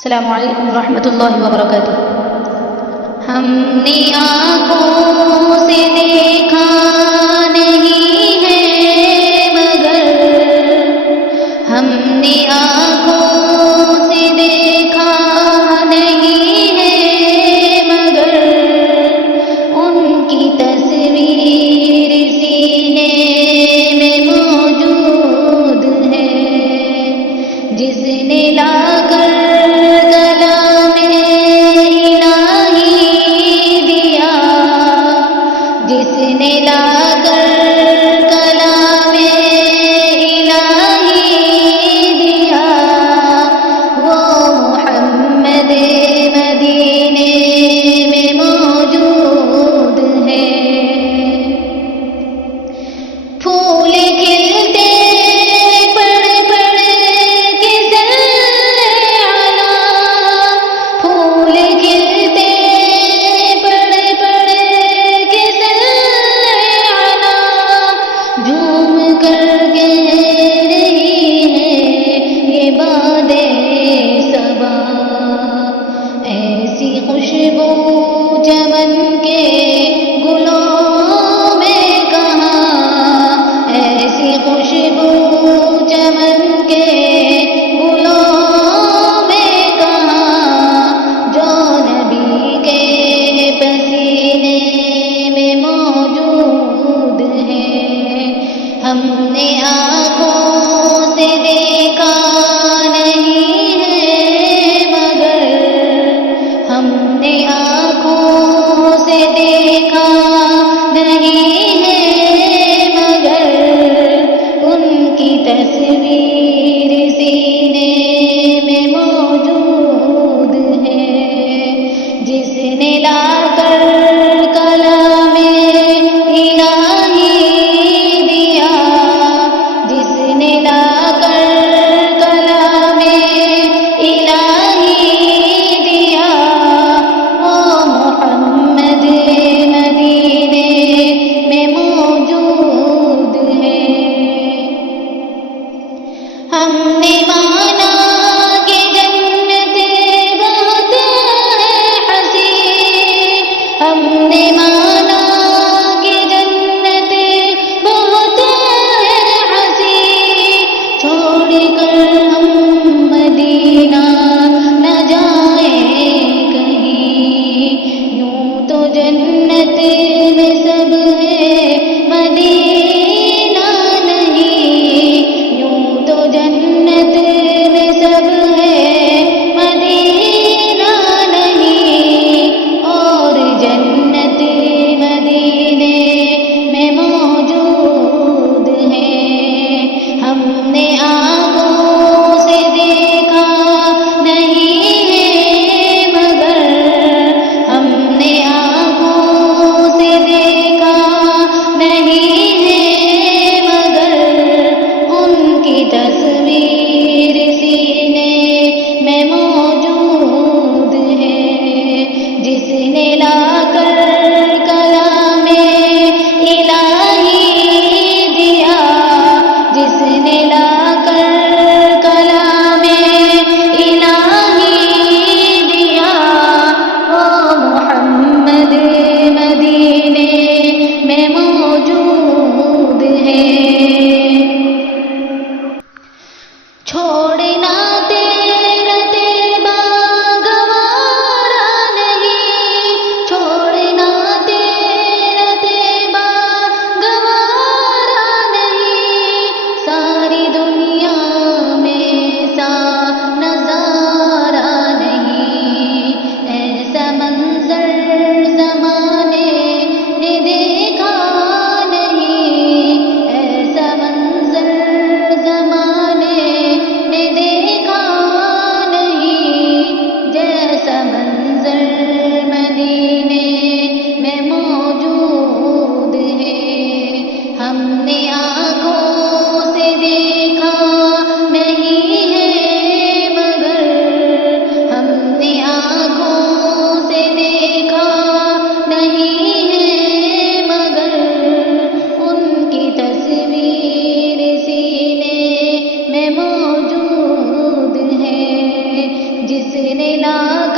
السلام علیکم ورحمۃ اللہ وبرکاتہ۔ ہم نے آنکھوں سے دیکھا نہیں ہے مگر ہم نے آنکھوں سے دیکھا نہیں ہے مگر ان کی تصویر سینے میں موجود ہے، جس نے لا کر جس نے لا کر کلام الہی دیا، وہ محمد مدینے میں موجود ہے۔ پھول کھلتے پڑھ پڑھ کے صلی علی، پھول کھلتے پڑھ پڑھ کے صلی علی، جھوم کر کہہ رہی ہے یہ باد صبا، ایسی خوشبو چمن کے گلوں میں کہاں، ایسی خوشبو چمن کے گلوں میں کہاں، جو نبی کے پسینے میں موجود ہے۔ ہم نے آنکھوں سے دیکھا نہیں ہے مگر ہم نے آنکھوں سے دیکھا نہیں ہے مگر ان کی تصویر سینے میں موجود ہے، جس نے لا کر کلام الہی دیا، جس نے لا کر کلام الہی دیا، وہ محمد مدینے میں موجود ہے۔ ہم نے مانا کہ جنت بہت ہے حسین، ہم نے مانا کہ جنت بہت ہے حسین، چھوڑ کر ہم مدینہ نہ جائیں کہیں، یوں تو جنت میں سب ہے مدینہ نہیں، یوں تو جنت میں سب ہے مدینہ نہیں، اور جنت مدینے میں موجود ہے۔ ہم نے آنکھوں سے دیکھا نہ